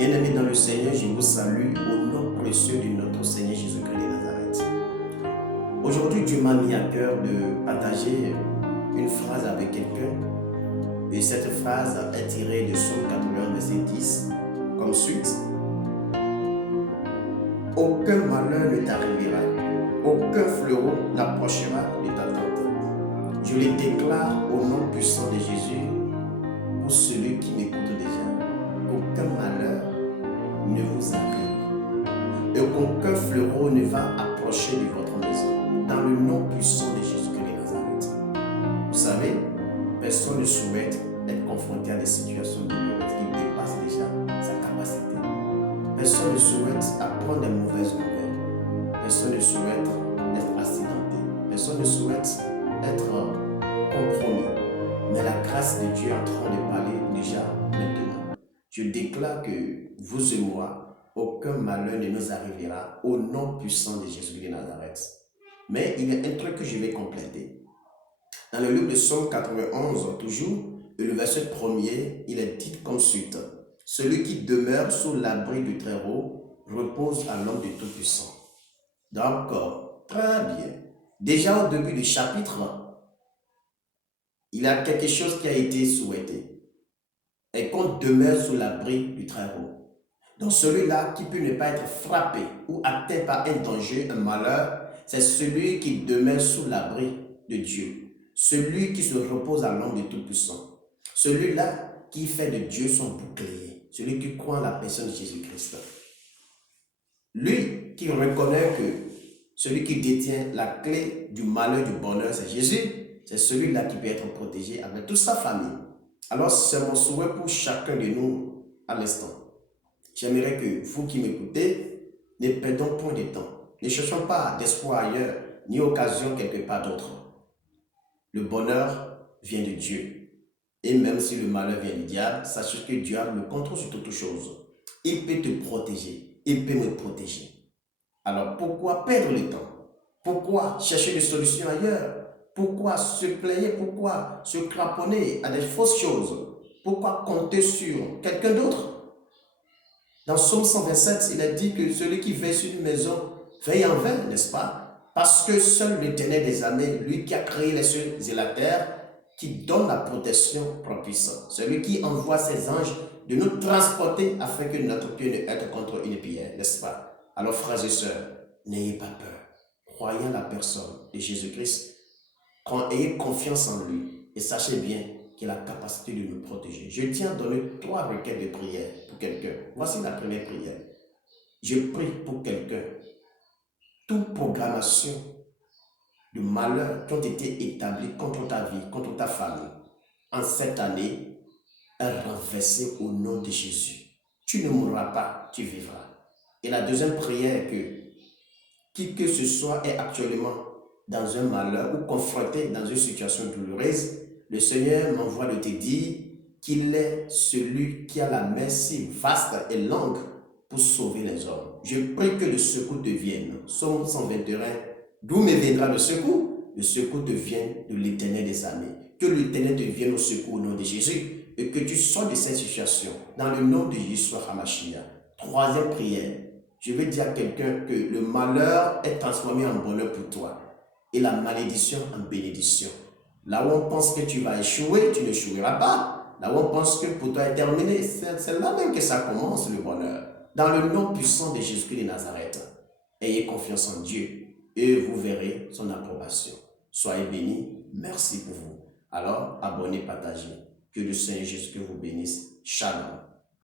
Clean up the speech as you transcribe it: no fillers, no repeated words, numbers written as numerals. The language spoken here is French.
Bien-aimés dans le Seigneur, je vous salue au nom précieux de notre Seigneur Jésus-Christ de Nazareth. Aujourd'hui, Dieu m'a mis à cœur de partager une phrase avec quelqu'un. Et cette phrase est tirée de Psaume 81, verset 10, comme suite. Aucun malheur ne t'arrivera, aucun fléau n'approchera de ta tente. Je le déclare au nom puissant de Jésus pour celui qui m'écoute déjà. Aucun malheur ne vous arrive et qu'aucun fléau ne va approcher de votre maison. Dans le nom puissant de Jésus-Christ de Nazareth. Vous savez, personne ne souhaite être confronté à des situations douloureuses qui dépassent déjà sa capacité. Personne ne souhaite apprendre des mauvaises nouvelles. Personne ne souhaite être accidenté. Personne ne souhaite être compromis. Mais la grâce de Dieu est en train de parler déjà maintenant. Je déclare que vous et moi, aucun malheur ne nous arrivera au nom puissant de Jésus de Nazareth. Mais il y a un truc que je vais compléter. Dans le livre de Psaume 91, toujours, le verset 1er, il est dit comme suite. Celui qui demeure sous l'abri du Très-Haut repose à l'ombre du Tout-Puissant. Donc, très bien. Déjà au début du chapitre, il y a quelque chose qui a été souhaité. Et qu'on demeure sous l'abri du Très-Haut. Donc celui-là qui peut ne pas être frappé ou atteint par un danger, un malheur, c'est celui qui demeure sous l'abri de Dieu. Celui qui se repose à l'ombre du Tout-Puissant. Celui-là qui fait de Dieu son bouclier. Celui qui croit en la personne de Jésus-Christ. Lui qui reconnaît que celui qui détient la clé du malheur, du bonheur, c'est Jésus. C'est celui-là qui peut être protégé avec toute sa famille. Alors, c'est mon souhait pour chacun de nous à l'instant. J'aimerais que vous qui m'écoutez, ne perdons point de temps. Ne cherchons pas d'espoir ailleurs, ni occasion quelque part d'autre. Le bonheur vient de Dieu. Et même si le malheur vient du diable, sachez que Dieu a le contrôle sur toutes choses. Il peut te protéger. Il peut me protéger. Alors, pourquoi perdre le temps? Pourquoi chercher des solutions ailleurs? Pourquoi se plaindre? Pourquoi se craponner à des fausses choses? Pourquoi compter sur quelqu'un d'autre? Dans Psaume 127, il a dit que celui qui veille sur une maison veille en vain, n'est-ce pas? Parce que seul l'Éternel des armées, lui qui a créé les cieux et la terre, qui donne la protection propice. Celui qui envoie ses anges de nous transporter afin que notre pied ne heurte contre une pierre, n'est-ce pas? Alors, frères et sœurs, n'ayez pas peur. Croyez en la personne de Jésus-Christ. Ayez confiance en lui et sachez bien qu'il a la capacité de nous protéger. Je tiens à donner 3 requêtes de prière pour quelqu'un. Voici la première prière. Je prie pour quelqu'un. Toute programmation de malheur qui ont été établies contre ta vie, contre ta famille, en cette année, est renversée au nom de Jésus. Tu ne mourras pas, tu vivras. Et la deuxième prière est que qui que ce soit est actuellement dans un malheur ou confronté dans une situation douloureuse, le Seigneur m'envoie de te dire qu'il est celui qui a la main si vaste et longue pour sauver les hommes. Je prie que le secours te vienne. Psaume 121, d'où me viendra le secours? Le secours te vient de l'Éternel des armées. Que l'Éternel te vienne au secours au nom de Jésus et que tu sors de cette situation dans le nom de Yeshua HaMashiach. Troisième prière. Je veux dire à quelqu'un que le malheur est transformé en bonheur pour toi et la malédiction en bénédiction. Là où on pense que tu vas échouer, tu n'échoueras pas. Là où on pense que pour toi est terminé, c'est là même que ça commence le bonheur. Dans le nom puissant de Jésus-Christ de Nazareth, ayez confiance en Dieu et vous verrez son approbation. Soyez bénis. Merci pour vous. Alors, abonnez, partagez. Que le Seigneur Jésus vous bénisse. Shalom.